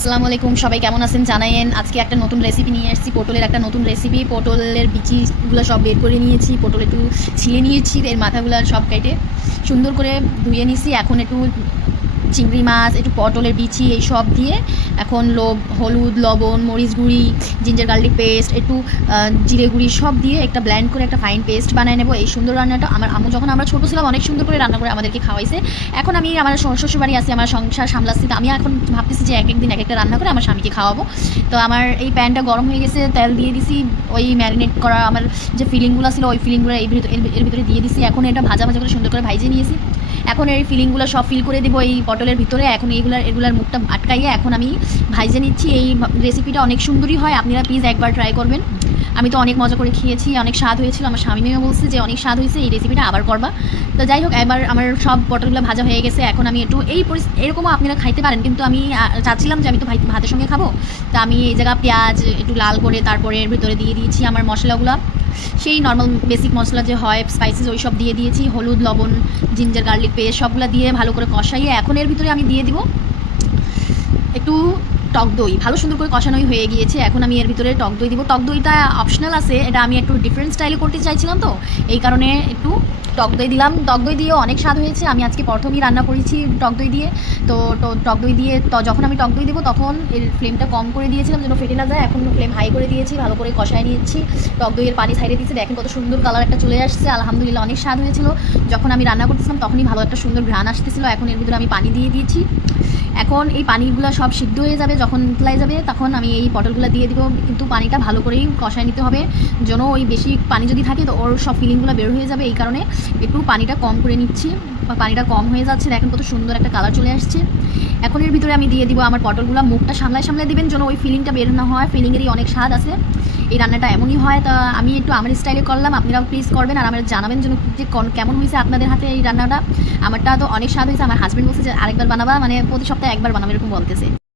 আসসালামু আলাইকুম, সবাই কেমন আছেন জানাইন। আজকে একটা নতুন রেসিপি নিয়ে এসেছি, পটলের একটা নতুন রেসিপি। পটলের বিচিগুলো সব বের করে নিয়েছি, পটল একটু ছিলে নিয়েছি, এর মাথাগুলো সব কেটে সুন্দর করে ধুয়ে নিয়েছি। এখন একটু চিংড়ি মাছ, একটু পটলের বিচি এই সব দিয়ে এখন হলুদ, লবণ, মরিচ গুঁড়ি, জিঞ্জার গার্লিক পেস্ট, একটু জিরে গুঁড়ি সব দিয়ে একটা ব্ল্যান্ড করে একটা ফাইন পেস্ট বানিয়ে নেবো। এই সুন্দর রান্নাটা আমার আম্মু যখন আমরা ছোটো ছিলাম অনেক সুন্দর করে রান্না করে আমাদেরকে খাওয়াইছে। এখন আমি আমার শ্বশুরবাড়ি আছি, আমার সংসার সামলাচ্ছি, তো আমি এখন ভাবতেছি যে এক একদিন এক একটা রান্না করে আমার স্বামীকে খাওয়াবো। তো আমার এই প্যানটা গরম হয়ে গেছে, তেল দিয়ে দিছি, ওই ম্যারিনেট করা আমার যে ফিলিংগুলো ছিল ওই ফিলিংগুলো এর ভিতরে দিয়ে দিছি। এখন এটা ভাজা ভাজা করে সুন্দর করে ভাইজে নিয়েছি। এখন এই ফিলিংগুলো সব ফিল করে দেবো এই পটলের ভিতরে। এখন এগুলার মুখটা আটকাইয়ে এখন আমি ভাইজে নিচ্ছি। এই রেসিপিটা অনেক সুন্দরই হয়, আপনারা প্লিজ একবার ট্রাই করবেন। আমি তো অনেক মজা করে খেয়েছি, অনেক স্বাদ হয়েছিল। আমার স্বামী মেয়েও বলছে যে অনেক স্বাদ হয়েছে, এই রেসিপিটা আবার করবা। তো যাই হোক, এবার আমার সব পটলগুলো ভাজা হয়ে গেছে। এখন আমি একটু এরকমও আপনারা খাইতে পারেন, কিন্তু আমি চাচ্ছিলাম যে আমি তো ভাতের সঙ্গে খাবো। তো আমি এই জায়গা পেঁয়াজ একটু লাল করে তারপরে এর ভিতরে দিয়ে দিয়েছি আমার মশলাগুলো, সেই নর্মাল বেসিক মশলা যে হয় স্পাইসেস ওই সব দিয়ে দিয়েছি। হলুদ, লবণ, জিঞ্জার গার্লিক পেস্ট সবগুলো দিয়ে ভালো করে কষাইয়ে এখন এর ভিতরে আমি দিয়ে দিব একটু টক দই। ভালো সুন্দর করে কষানোই হয়ে গিয়েছে। এখন আমি এর ভিতরে টক দই দিব। টক দইটা অপশনাল আছে, এটা আমি একটু ডিফারেন্ট স্টাইলে করতে চাইছিলাম, তো এই কারণে একটু টক দই দিলাম। টক দই দিয়েও অনেক স্বাদ হয়েছে। আমি আজকে প্রথমেই রান্না করেছি টক দই দিয়ে। তো টক দই দিয়ে যখন আমি টক দই দেবো তখন এর ফ্লেমটা কম করে দিয়েছিলাম যেন ফেটে না যায়। এখন ফ্লেম হাই করে দিয়েছি, ভালো করে কষায় নিয়েছি। টক দইয়ের পানি ছাইড়ে দিয়েছি, দেখেন কত সুন্দর কালার একটা চলে আসছে। আলহামদুলিল্লাহ অনেক স্বাদ হয়েছিল। যখন আমি রান্না করতেছিলাম তখনই ভালো একটা সুন্দর ঘ্রাণ আসতেছিল। এখন এর ভিতরে আমি পানি দিয়ে দিয়েছি। এখন এই পানিগুলো সব সিদ্ধ হয়ে যাবে, যখন উতলাই যাবে তখন আমি এই পটলগুলো দিয়ে দিব। কিন্তু পানিটা ভালো করেই কষায় নিতে হবে, যেন ওই বেশি পানি যদি থাকে তো ওর সব ফিলিংগুলো বের হয়ে যাবে। এই কারণে একটু পানিটা কম করে নিচ্ছি। পানিটা কম হয়ে যাচ্ছে, দেখেন কত সুন্দর একটা কালার চলে আসছে। এখন এর ভিতরে আমি দিয়ে দিব আমার পটলগুলো। মুখটা সামলায় দিবেন যেন ওই ফিলিংটা বের না হয়। ফিলিংয়েরই অনেক স্বাদ আছে, এই রান্নাটা এমনই হয়। তা আমি একটু আমার স্টাইলে করলাম, আপনারাও প্লিজ করবেন আর আমার জানাবেন যেন যে কেমন হয়েছে আপনাদের হাতে এই রান্নাটা। আমারটা তো অনেক স্বাদ হয়েছে। আমার হাজব্যান্ড বলছে যে আরেকবার বানাবা, মানে প্রতি সপ্তাহে একবার বানাবো এরকম বলতেছে।